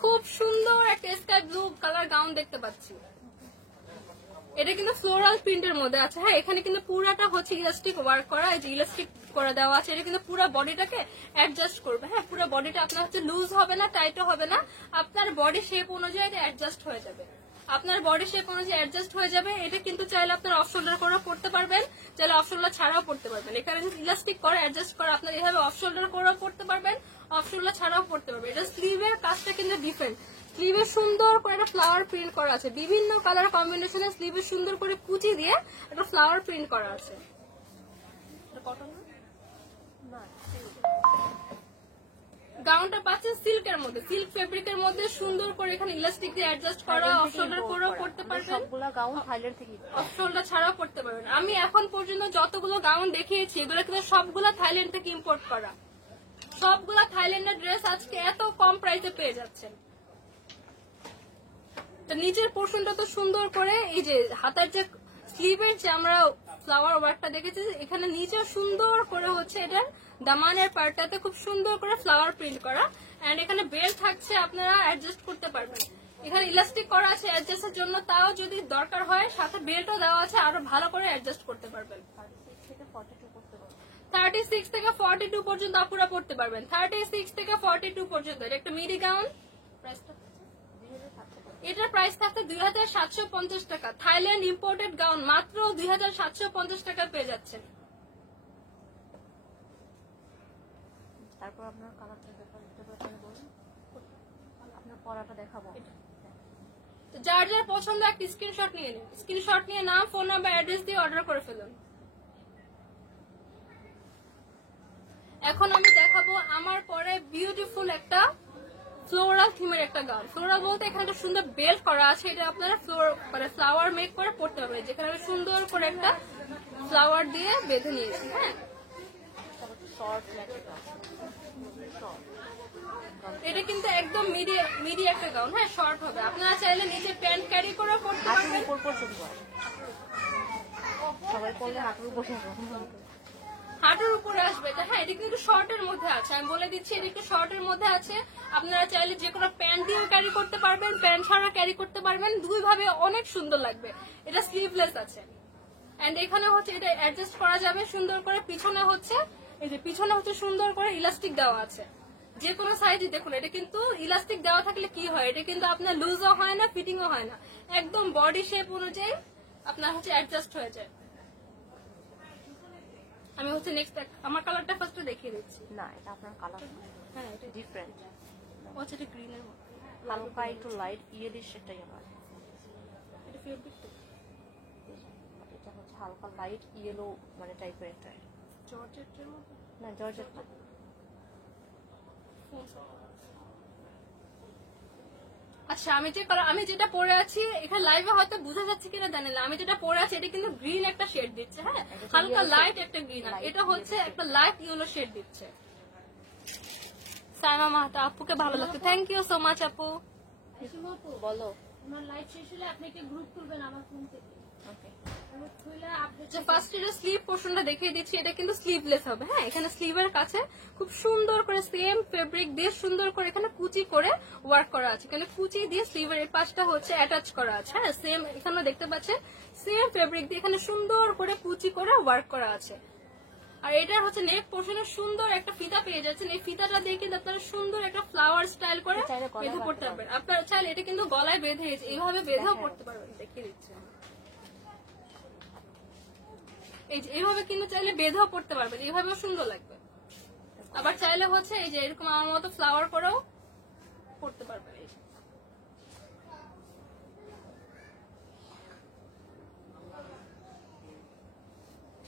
খুব সুন্দর একটা স্কাই ব্লু কালার গাউন দেখতে পাচ্ছি। এটা কিন্তু ফ্লোরাল প্রিন্টের মধ্যে আছে। হ্যাঁ, এখানে কিন্তু পুরাটা হচ্ছে ইলাস্টিক ওয়ার্ক করা, এই যে ইলাস্টিক করে দেওয়া আছে। এটা কিন্তু পুরো বডিটাকে অ্যাডজাস্ট করবে। হ্যাঁ, পুরো বডিটা আপনার হচ্ছে লুজ হবে না, টাইটও হবে না, আপনার বডি শেপ অনুযায়ী এটা অ্যাডজাস্ট হয়ে যাবে। আপনার বডি শেপ অনুযায়ী অ্যাডজাস্ট হয়ে যাবে। এটা কিন্তু চাইলে আপনার অফ শোল্ডার করেও পড়তে পারবেন, চাইলে অফ শোল্ডার ছাড়াও পড়তে পারবেন। এখানে ইলাস্টিক করে অ্যাডজাস্ট করে আপনার এভাবে অফ শোল্ডার করেও পড়তে পারবেন, অফ শোল্ডার ছাড়াও পড়তে পারবেন। এটা স্লিভের কাজটা কিন্তু ডিফারেন্ট। স্লিভে সুন্দর করে একটা ফ্লাওয়ার প্রিন্ট করা আছে, বিভিন্ন কালার কম্বিনেশনে স্লিভে সুন্দর করে কুচি দিয়ে একটা ফ্লাওয়ার প্রিন্ট করা আছে। গাউনটা পাচ্ছেন সিল্কের মধ্যে, সিল্ক ফেব্রিকের মধ্যে সুন্দর করে এখানে ইলাস্টিক দিয়ে অ্যাডজাস্ট করা, অফ শোল্ডার করেও পড়তে পারবেন, সবগুলা গাউন থাইল্যান্ড থেকে অফ শোল্ডার ছাড়াও পড়তে পারবেন। আমি এখন পর্যন্ত যতগুলো গাউন দেখিয়েছি এগুলো কিন্তু সবগুলা থাইল্যান্ড থেকে ইম্পোর্ট করা, সবগুলা থাইল্যান্ডের ড্রেস আজকে এত কম প্রাইসে পেয়ে যাচ্ছেন। নিচের পোর্শনটা তো সুন্দর করে এই যে হাতার যে স্লিভের যে আমরা ফ্লাওয়ার ওয়ার্কটা দেখেছি, এখানে নিচে সুন্দর করে হচ্ছে এটার দামানের পার্টটাতে খুব সুন্দর করে ফ্লাওয়ার প্রিন্ট করা, এন্ড এখানে বেল্ট থাকছে, আপনারা অ্যাডজাস্ট করতে পারবেন। এখানে ইলাস্টিক করা আছে অ্যাডজাস্টের জন্য, তাও যদি দরকার হয় সাথে বেল্টও দেওয়া আছে, আরো ভালো করে অ্যাডজাস্ট করতে পারবেন। 36 থেকে 42 পর্যন্ত আপুরা পড়তে পারবেন, 36 থেকে 42 পর্যন্ত। এটা একটা মিডি গাউন, এটার প্রাইস থাকতে 2750 টাকা। থাইল্যান্ড ইম্পোর্টেড গাউন মাত্র 2750 টাকা পেয়ে যাচ্ছেন। তারপর আপনার কালারটা বলুন, আপনার পরাটা দেখাবো। তো যার যার পছন্দ একটা স্ক্রিনশট নিয়ে নিন, স্ক্রিনশট নিয়ে নাম, ফোন নাম্বার, অ্যাড্রেস দিয়ে অর্ডার করে ফেলুন। এখন আমি দেখাবো আমার পরে বিউটিফুল একটা ফ্লোরাল থিমের একটা গাউন। ফ্লোরাল বলতে এখানে একটা সুন্দর বেল্ট করা আছে, এটা আপনারা ফ্লাওয়ার মেক করে পড়তে পারবেন, যেখানে সুন্দর করে একটা ফ্লাওয়ার দিয়ে বেঁধে নিয়েছি। হ্যাঁ, এটা কিন্তু একদম মিডি একটা গাউন। হ্যাঁ, শর্ট হবে, আপনারা চাইলে নিচে প্যান্ট ক্যারি করে পড়তে পারবেন। সবাই পড়লে হাঁটুর উপর হাঁটুর উপরে আসবে এটা। হ্যাঁ, এটা কিন্তু শর্টের মধ্যে আছে, আমি বলে দিচ্ছি এটা একটু শর্টের মধ্যে আছে। আপনারা চাইলে যে কোনো প্যান্ট দিয়েও ক্যারি করতে পারবেন, প্যান্ট ছাড়া ক্যারি করতে পারবেন, দুই ভাবে অনেক সুন্দর লাগবে। এটা স্লিভলেস আছে, এন্ড এখানে হচ্ছে এটা অ্যাডজাস্ট করা যাবে সুন্দর করে। পিছনে হচ্ছে এই যে পিছনে হচ্ছে সুন্দর করে ইলাস্টিক দেওয়া আছে, যে কোনো সাইজে। দেখুন, এটা কিন্তু ইলাস্টিক দেওয়া থাকলে কি হয়, এটা কিন্তু আপনার লুজও হয় না, ফিটিংও হয় না, একদম বডি শেপ অনুযায়ী আপনার হচ্ছে অ্যাডজাস্ট হয়ে যায়। আমি হচ্ছে নেক্সট আমার কালারটা ফার্স্টে দেখিয়ে দিচ্ছি। না, এটা আপনার কালার, হ্যাঁ, এটা ডিফারেন্ট। হচ্ছে এটা গ্রিনের মতো, হালকা একটু লাইট ইয়েলিশ একটা কালার। এটা ফেব্রিক তো এটা হচ্ছে হালকা লাইট ইয়েলো মানে টাইপের একটা। জর্জেটের মতো না, জর্জেট না। আচ্ছা, আমি যেটা পরে আছি এখানে লাইভে হয়তো বোঝা যাচ্ছে কিনা জানি না, আমি যেটা পরে আছি এটা কিন্তু গ্রিন একটা শেড দিচ্ছে। হ্যাঁ, হালকা লাইট একটা গ্রিন, এটা হচ্ছে একটা লাইট ইয়েলো শেড দিচ্ছে। সাইমা মাহাতা আপুকে ভালো লাগছে, থ্যাংক ইউ সো মাচ আপু। বলো, আমার লাইভ শেষ হলে আপনি একটা গ্রুপ খুলবেন আমার ফোন থেকে। ওকে। ফার্স্ট এটা স্লিভ পোর্শনটা দেখিয়ে দিচ্ছি, এটা কিন্তু স্লিভলেস হবে। হ্যাঁ, এখানে স্লিভের কাছে খুব সুন্দর করে সেম ফেব্রিক দিয়ে সুন্দর করে এখানে কুচি করে ওয়ার্ক করা আছে, এখানে কুচি দিয়ে স্লিভের এই পাশটা হচ্ছে অ্যাটাচ করা আছে। হ্যাঁ, সেম এখানে দেখতে পাচ্ছেন সেম ফেব্রিক দিয়ে এখানে সুন্দর করে কুচি করে ওয়ার্ক করা আছে। আর এটার হচ্ছে নেক পোর্শনে সুন্দর একটা ফিতা পেয়ে যাচ্ছেন, এই ফিতাটা দিয়ে কিন্তু আপনারা সুন্দর একটা ফ্লাওয়ার স্টাইল করে বেঁধে পড়তে পারবেন। আপনারা চাইলে এটা কিন্তু গলায় বেঁধে এইভাবে বেঁধেও পড়তে পারবেন, দেখিয়ে দিচ্ছি। এই যে এইভাবে কিন্তু চাইলে বেঁধেও পড়তে পারবেন, এইভাবেও সুন্দর লাগবে। আবার চাইলে হচ্ছে এই যে এরকম আমার মতো ফ্লাওয়ার করেও পড়তে পারবেন।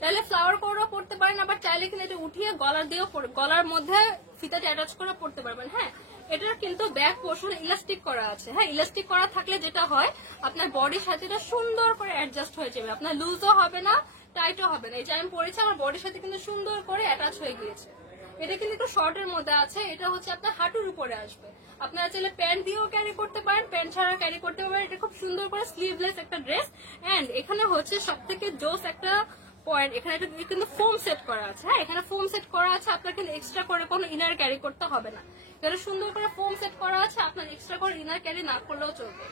চাইলে ফ্লাওয়ার করেও পড়তে পারেন, আবার চাইলে কিন্তু এটা উঠিয়ে গলার দিয়েও গলার মধ্যে ফিতাটা অ্যাটাচ করে পড়তে পারবেন। হ্যাঁ, এটার কিন্তু ব্যাক পোর্শন ইলাস্টিক করা আছে। হ্যাঁ, ইলাস্টিক করা থাকলে যেটা হয় আপনার বডির সাথে এটা সুন্দর করে অ্যাডজাস্ট হয়ে যাবে, আপনার লুজও হবে না, টাইটও হবে না। এই যে আমি পরেছি আমার বডির সাথে কিন্তু সুন্দর করে অ্যাটাচ হয়ে গিয়েছে। এটা কিন্তু একটু শর্টের মধ্যে আছে, এটা হচ্ছে আপনার হাঁটুর উপরে আসবে। আপনারা চাইলে প্যান্ট দিয়েও ক্যারি করতে পারেন, প্যান্ট ছাড়া ক্যারি করতে পারেন। এটা খুব সুন্দর করে স্লিভলেস একটা ড্রেস। এন্ড এখানে হচ্ছে সব থেকে জোস একটা পয়েন্ট, এখানে কিন্তু ফোম সেট করা আছে। হ্যাঁ, এখানে ফোম সেট করা আছে, আপনার কিন্তু এক্সট্রা করে কোনো ইনার ক্যারি করতে হবে না। এটা সুন্দর করে ফোম সেট করা আছে, আপনার এক্সট্রা করে ইনার ক্যারি না করলেও চলবে।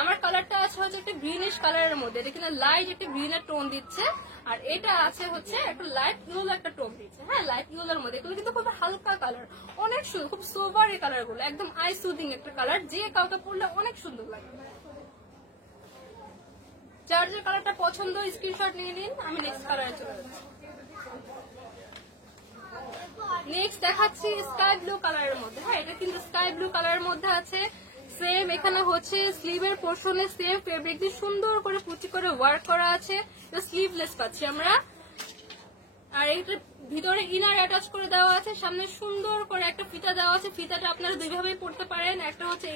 আমার কালারটা আছে হচ্ছে একটা গ্রিনিশ কালারের মধ্যে, এটা কিন্তু লাইট একটা গ্রিনের টোন দিচ্ছে। আর এটা আছে হচ্ছে একটা লাইট ইয়েলো একটা টোন দিচ্ছে। হ্যাঁ, লাইট ইয়েলোর মধ্যে এগুলো কিন্তু খুব হালকা কালার, অনেক সুন্দর, খুব সোবার এই কালার গুলো, একদম আই সুদিং একটা কালার, যে কাউকে পরলে অনেক সুন্দর লাগে। যার যে কালারটা পছন্দ স্ক্রিনশট নিয়ে নিন, আমি নেক্সট কালারে চলে যাচ্ছি। নেক্সট দেখাচ্ছি স্কাই ব্লু কালারের মধ্যে। হ্যাঁ, এটা কিন্তু স্কাই ব্লু কালারের মধ্যে আছে। সেম এখানে হচ্ছে স্লিভের পোর্শনে সেম ফেব্রিক দিয়ে সুন্দর করে কুচি করে ওয়ার্ক করা আছে। স্লিভলেস পাচ্ছি আমরা। আর এইটার ভিতরে ইনার অ্যাটাচ করে দেওয়া আছে, সামনে সুন্দর করে একটা ফিতা দেওয়া আছে। ফিতাটা আপনারা দুইভাবেই পড়তে পারেন, একটা হচ্ছে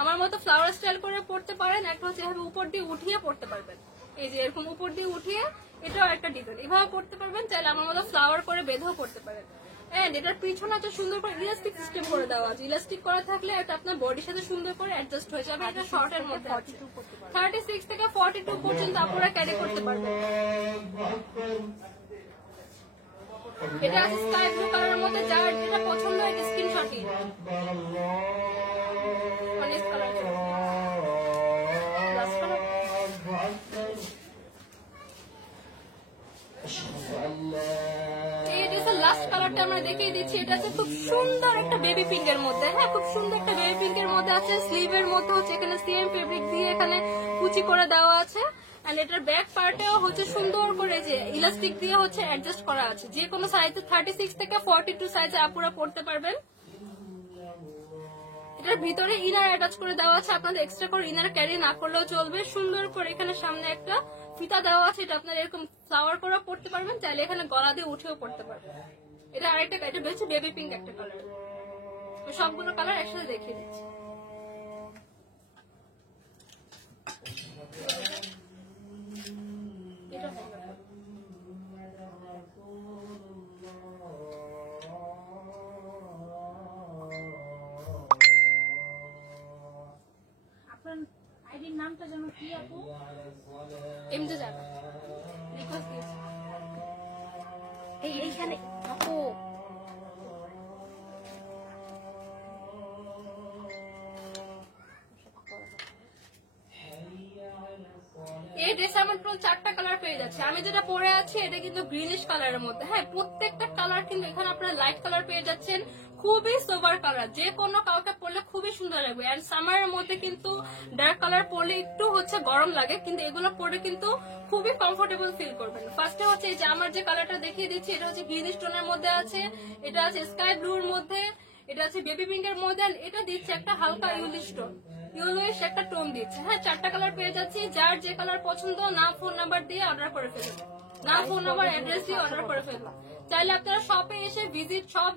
আমার মতো ফ্লাওয়ার স্টাইল করে পড়তে পারেন, একটা হচ্ছে এভাবে উপর দিয়ে উঠিয়ে পড়তে পারবেন। এই যে এরকম উপর দিয়ে উঠিয়ে, এটাও একটা ডিজাইন, এভাবে পড়তে পারবেন। চাইলে আমার মতো ফ্লাওয়ার করে বেঁধেও পড়তে পারেন। এন্ড এটার পিছনে আছে সুন্দর করে ইলাস্টিক সিস্টেম করে দেওয়া আছে। ইলাস্টিক করা থাকলে এটা আপনার বডির সাথে সুন্দর করে অ্যাডজাস্ট হয়ে যাবে। এটা শর্টের মধ্যে 36 থেকে 42 পর্যন্ত আপনারা ক্যারি করতে পারবেন। এটা আছে স্কাই ব্লু কালারের মধ্যে, যার যেটা পছন্দ হয় স্ক্রিনশট নিন। অনেক কালার লাস্ট কালারটা আমরা দেখিয়ে দিচ্ছি। এটা হচ্ছে খুব সুন্দর একটা বেবি পিঙ্ক এর মধ্যে। হ্যাঁ, খুব সুন্দর একটা বেবি পিঙ্ক এর মধ্যে আছে। স্লিভের মধ্যে হচ্ছে এখানে সেম ফেব্রিক দিয়ে এখানে কুচি করে দেওয়া আছে। আর এটার ব্যাক পার্টেও হচ্ছে সুন্দর করে যে ইলাস্টিক দিয়ে হচ্ছে অ্যাডজাস্ট করা আছে। যে কোনো সাইজে 36 থেকে 42 সাইজে আপুরা পড়তে পারবেন। এটার ভিতরে ইনার অ্যাটাচ করে দেওয়া আছে, আপনাদের এক্সট্রা করে ইনার ক্যারি না করলেও চলবে। সুন্দর করে এখানে সামনে একটা ফিতা দেওয়া আছে, এটা আপনারা এরকম ফ্লাওয়ার করে পড়তে পারবেন, চাইলে এখানে গলা দিয়ে উঠেও পড়তে পারবেন। এটা আরেকটা, এটা বেশি বেবি পিঙ্ক একটা কালার। সবগুলো কালার একসাথে দেখিয়ে দিচ্ছি। আপনার আইডির নামটা যেন কি আপু? এমজে যাবে রিকোয়েস্ট দিয়েছি। এইখানে আপু এই ড্রেসে আমার টোটাল 4টা কালার পেয়ে যাচ্ছে। আমি যেটা পরে আছি এটা কিন্তু গ্রিনিশ কালারের মধ্যে। হ্যাঁ, প্রত্যেকটা কালার কিন্তু এখানে আপনারা লাইট কালার পেয়ে যাচ্ছেন, খুবই সোবার কালার, যে কোনো কাউকে পরলে খুবই সুন্দর লাগবে। এন্ড সামারের মধ্যে কিন্তু ডার্ক কালার পরলে একটু হচ্ছে গরম লাগে, কিন্তু এগুলো পরে কিন্তু খুবই কমফোর্টেবল ফিল করবেন। ফার্স্টে হচ্ছে এই যে আমার যে কালারটা দেখিয়ে দিচ্ছি, এটা হচ্ছে গ্রিনিশ টোনের মধ্যে আছে, এটা আছে স্কাই ব্লুর মধ্যে, এটা আছে বেবি পিঙ্ক এর মধ্যে, এটা দিচ্ছে একটা হালকা ইউলিশ টোন, ইউলিশ একটা টোন দিচ্ছে। হ্যাঁ, 4টা কালার পেয়ে যাচ্ছি। যার যে কালার পছন্দ নাম ফোন নাম্বার দিয়ে অর্ডার করে ফেলবেন, নাম ফোন নাম্বার অ্যাড্রেস দিয়ে অর্ডার করে ফেলবেন। চাইলে আপনারা শপে এসে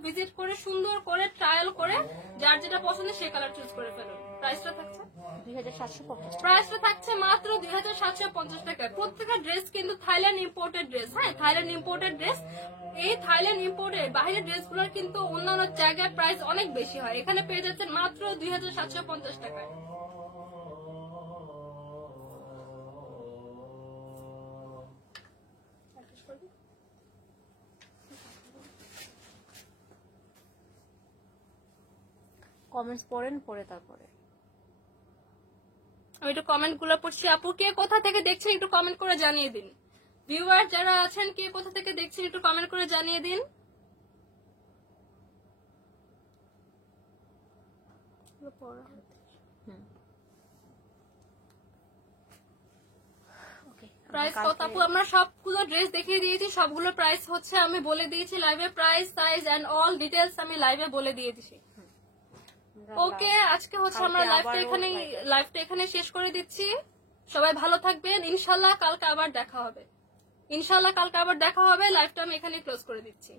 ভিজিট করে সুন্দর করে ট্রায়াল করে যার যেটা পছন্দ সেই কালার চুজ করে ফেলুন। প্রাইসটা থাকছে 2750। প্রাইসটা থাকছে মাত্র 2750 টাকা। প্রত্যেকটা ড্রেস কিন্তু থাইল্যান্ড ইম্পোর্টেড ড্রেস। হ্যাঁ, থাইল্যান্ড ইম্পোর্টেড ড্রেস। এই থাইল্যান্ড ইম্পোর্টেড বাইরের ড্রেসগুলোর কিন্তু অন্যান্য জায়গায় প্রাইস অনেক বেশি হয়, এখানে পেয়ে যাচ্ছেন মাত্র 2750 টাকায়। কমেন্টস পড়েন, পড়ে তারপরে আমি একটু কমেন্ট গুলো পড়ছি। আপু কে কোথা থেকে দেখছেন একটু কমেন্ট করে জানিয়ে দিন। ভিউয়ার যারা আছেন কে কোথা থেকে দেখছেন একটু কমেন্ট করে জানিয়ে দিন। প্রাইস কত আপু? আমরা সবগুলো ড্রেস দেখিয়ে দিয়েছি, সবগুলো প্রাইস হচ্ছে আমি বলে দিয়েছি লাইভে, price size and all details আমি লাইভে বলে দিয়েছি। ওকে, আজকে হচ্ছে আমরা লাইভটা এখানে শেষ করে দিচ্ছি। সবাই ভালো থাকবেন, ইনশাল্লাহ কালকে আবার দেখা হবে। লাইভটা আমি এখানে ক্লোজ করে দিচ্ছি।